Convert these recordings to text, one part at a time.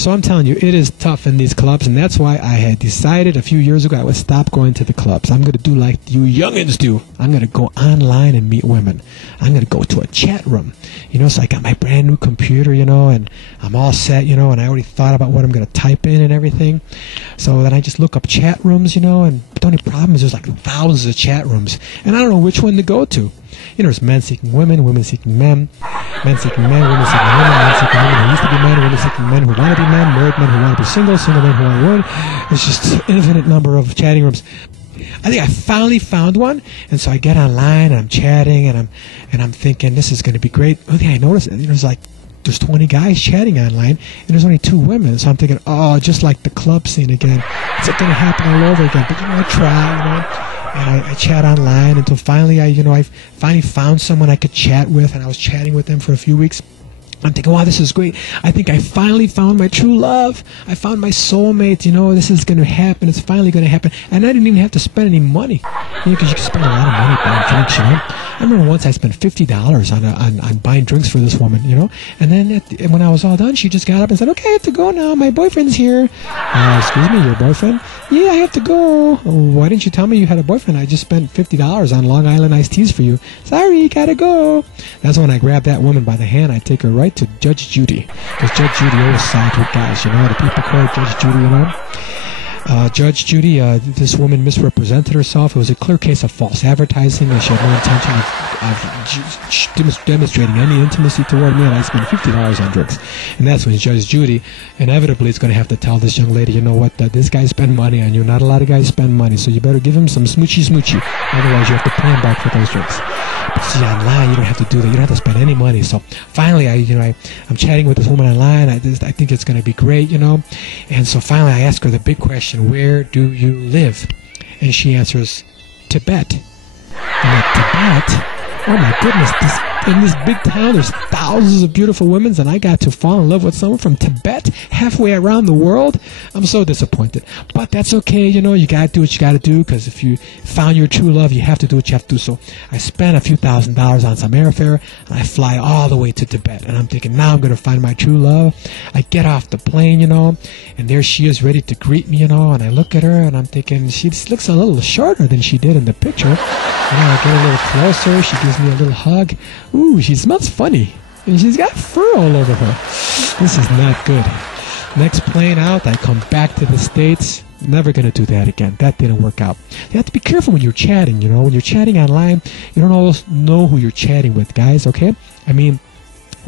So I'm telling you, it is tough in these clubs, and that's why I had decided a few years ago I would stop going to the clubs. I'm going to do like you youngins do. I'm going to go online and meet women. I'm going to go to a chat room, so I got my brand new computer, and I'm all set, and I already thought about what I'm going to type in and everything. So then I just look up chat rooms, and the only problem is there's like thousands of chat rooms, and I don't know which one to go to. There's men seeking women, women seeking men seeking men, women seeking women, men seeking women who used to be men, women seeking men who want to be men, married men who want to be single, single men who want to women. It's just an infinite number of chatting rooms. I think I finally found one, and so I get online and I'm chatting and I'm thinking this is going to be great. One thing I noticed, there's 20 guys chatting online, and there's only 2 women. So I'm thinking, just like the club scene again. It's going to happen all over again. But I try, and I chat online until finally I finally found someone I could chat with, and I was chatting with them for a few weeks. I'm thinking, wow, this is great. I think I finally found my true love. I found my soulmate. This is going to happen. It's finally going to happen. And I didn't even have to spend any money. Because you can spend a lot of money buying drinks, I remember once I spent $50 on buying drinks for this woman, And then when I was all done, she just got up and said, okay, I have to go now. My boyfriend's here. Excuse me, your boyfriend? Yeah, I have to go. Why didn't you tell me you had a boyfriend? I just spent $50 on Long Island iced teas for you. Sorry, gotta go. That's when I grabbed that woman by the hand. I take her right to Judge Judy, because Judge Judy always sides with guys, the people call her Judge Judy, Judge Judy, this woman misrepresented herself. It was a clear case of false advertising, and she had no intention of demonstrating any intimacy toward me, and I spent $50 on drinks. And that's when Judge Judy inevitably is going to have to tell this young lady, you know what, this guy spent money on you. Not a lot of guys spend money, so you better give him some smoochy. Otherwise, you have to pay him back for those drinks. But see, online, you don't have to do that. You don't have to spend any money. So finally, I'm chatting with this woman online. I think it's going to be great, And so finally, I ask her the big question, where do you live? And she answers, Tibet. I'm like, Tibet? Oh my goodness, in this big town, there's thousands of beautiful women, and I got to fall in love with someone from Tibet, halfway around the world. I'm so disappointed. But that's okay, you got to do what you got to do, because if you found your true love, you have to do what you have to do. So I spent a few $1,000s on some airfare, and I fly all the way to Tibet. And I'm thinking, now I'm going to find my true love. I get off the plane, and there she is ready to greet me, and I look at her, and I'm thinking, she looks a little shorter than she did in the picture. I get a little closer, she gives me a little hug. Ooh, she smells funny. And she's got fur all over her. This is not good. Next plane out, I come back to the States. Never going to do that again. That didn't work out. You have to be careful when you're chatting, When you're chatting online, you don't always know who you're chatting with, guys, okay? I mean,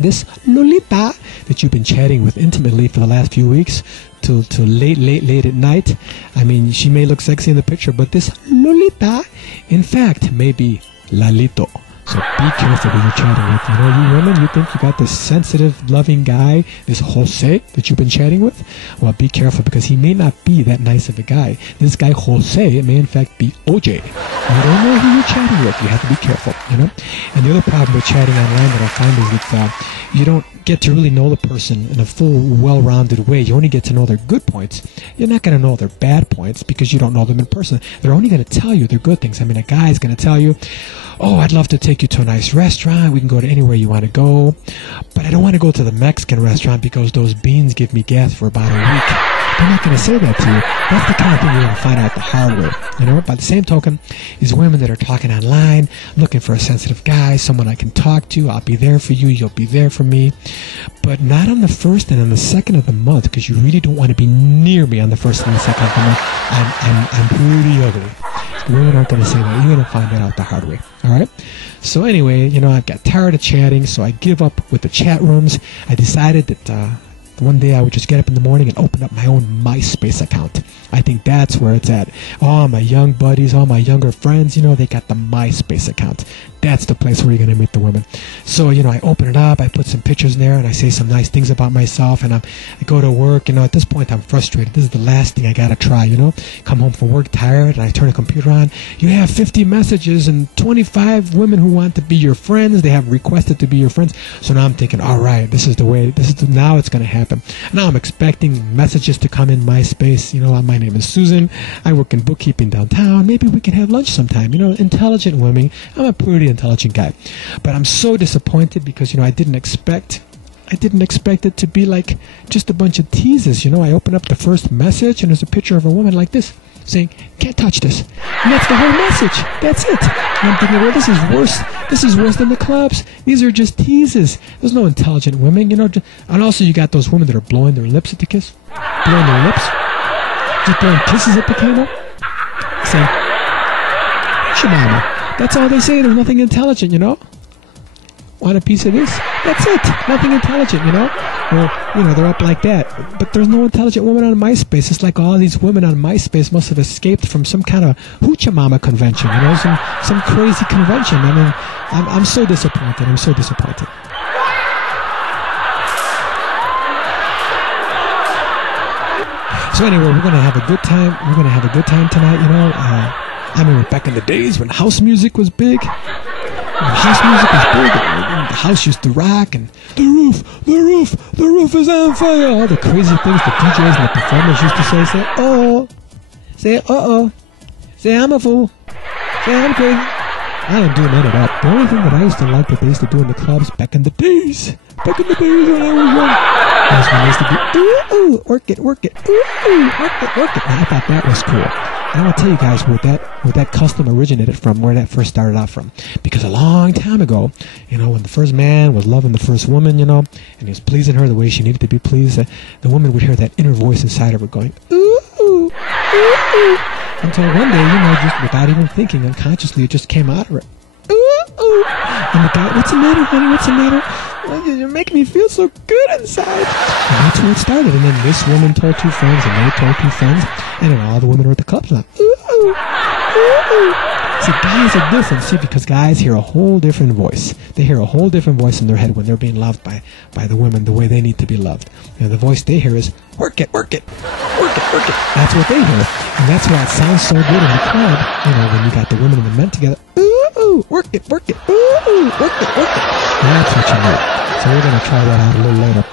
this Lolita that you've been chatting with intimately for the last few weeks till late at night, I mean, she may look sexy in the picture, but this Lolita, in fact, may be Lalito. So be careful when you're chatting with. You women, you think you got this sensitive, loving guy, this Jose that you've been chatting with? Well, be careful, because he may not be that nice of a guy. This guy Jose may in fact be OJ. You don't know who you're chatting with. You have to be careful, And the other problem with chatting online that I find is that you don't get to really know the person in a full, well-rounded way. You only get to know their good points. You're not going to know their bad points because you don't know them in person. They're only going to tell you their good things. I mean, a guy's going to tell you, oh, I'd love to take you to a nice restaurant. We can go to anywhere you want to go. But I don't want to go to the Mexican restaurant because those beans give me gas for about a week. They're not going to say that to you. That's the kind of thing you're going to find out the hard way. By the same token, these women that are talking online, looking for a sensitive guy, someone I can talk to, I'll be there for you, you'll be there for me. But not on the first and on the second of the month, because you really don't want to be near me on the first and the second of the month. I'm pretty ugly. Women aren't going to say that. You're going to find that out the hard way. All right? So anyway, I got tired of chatting, so I give up with the chat rooms. I decided that one day I would just get up in the morning and open up my own MySpace account. I think that's where it's at. All my young buddies, all my younger friends, they got the MySpace account. That's the place where you're going to meet the women. So, I open it up, I put some pictures in there, and I say some nice things about myself, and I go to work. At this point, I'm frustrated. This is the last thing I got to try, Come home from work tired, and I turn the computer on. You have 50 messages and 25 women who want to be your friends. They have requested to be your friends. So now I'm thinking, all right, this is the way. Now it's going to happen. Now I'm expecting messages to come in MySpace. My name is Susan. I work in bookkeeping downtown. Maybe we can have lunch sometime. Intelligent women. I'm a pretty intelligent guy. But I'm so disappointed because, I didn't expect I didn't expect it to be like just a bunch of teases. You know, I open up the first message and there's a picture of a woman like this saying, "Can't touch this." And that's the whole message. That's it. And I'm thinking, well, this is worse. This is worse than the clubs. These are just teases. There's no intelligent women, you know. And also you got those women that are blowing their lips at the kiss. Blowing their lips. Just blowing kisses at the camera. Saying, "Shemama." That's all they say. There's nothing intelligent, you know. Want a piece of this? That's it. Nothing intelligent, you know. Or, you know, they're up like that. But there's no intelligent woman on MySpace. It's like all these women on MySpace must have escaped from some kind of hoochie mama convention, you know, some crazy convention. I mean, I'm so disappointed. I'm so disappointed. So anyway, we're gonna have a good time. We're gonna have a good time tonight, you know. I remember back in the days when house music was big. When house music was big, the house used to rock, and the roof is on fire. All the crazy things the DJs and the performers used to say, say I'm a fool, say I'm crazy. I don't do none of that. The only thing that I used to like that they used to do in the clubs back in the days when I was young, was when they used to do, ooh, work it, work it, ooh, work it. I thought that was cool. And I'm going to tell you guys where that custom originated from, where that first started out from. Because a long time ago, you know, when the first man was loving the first woman, you know, and he was pleasing her the way she needed to be pleased, the woman would hear that inner voice inside of her going, ooh, ooh, ooh, ooh. Until one day, you know, just without even thinking, unconsciously, it just came out of her. Ooh, ooh. And the guy, "What's the matter, honey? What's the matter? You're making me feel so good inside." And that's where it started. And then this woman told two friends, and they told two friends, and then all the women were at the clubs like, "Ooh, ooh, ooh, ooh." See, guys are different, see, because guys hear a whole different voice. They hear a whole different voice in their head when they're being loved by the women the way they need to be loved. You know, the voice they hear is, "Work it, work it, work it, work it." That's what they hear. And that's why it sounds so good in the club, you know, when you got the women and the men together. Ooh, ooh, work it, ooh, ooh, work it, work it. That's what you need. So we're going to try that out a little later.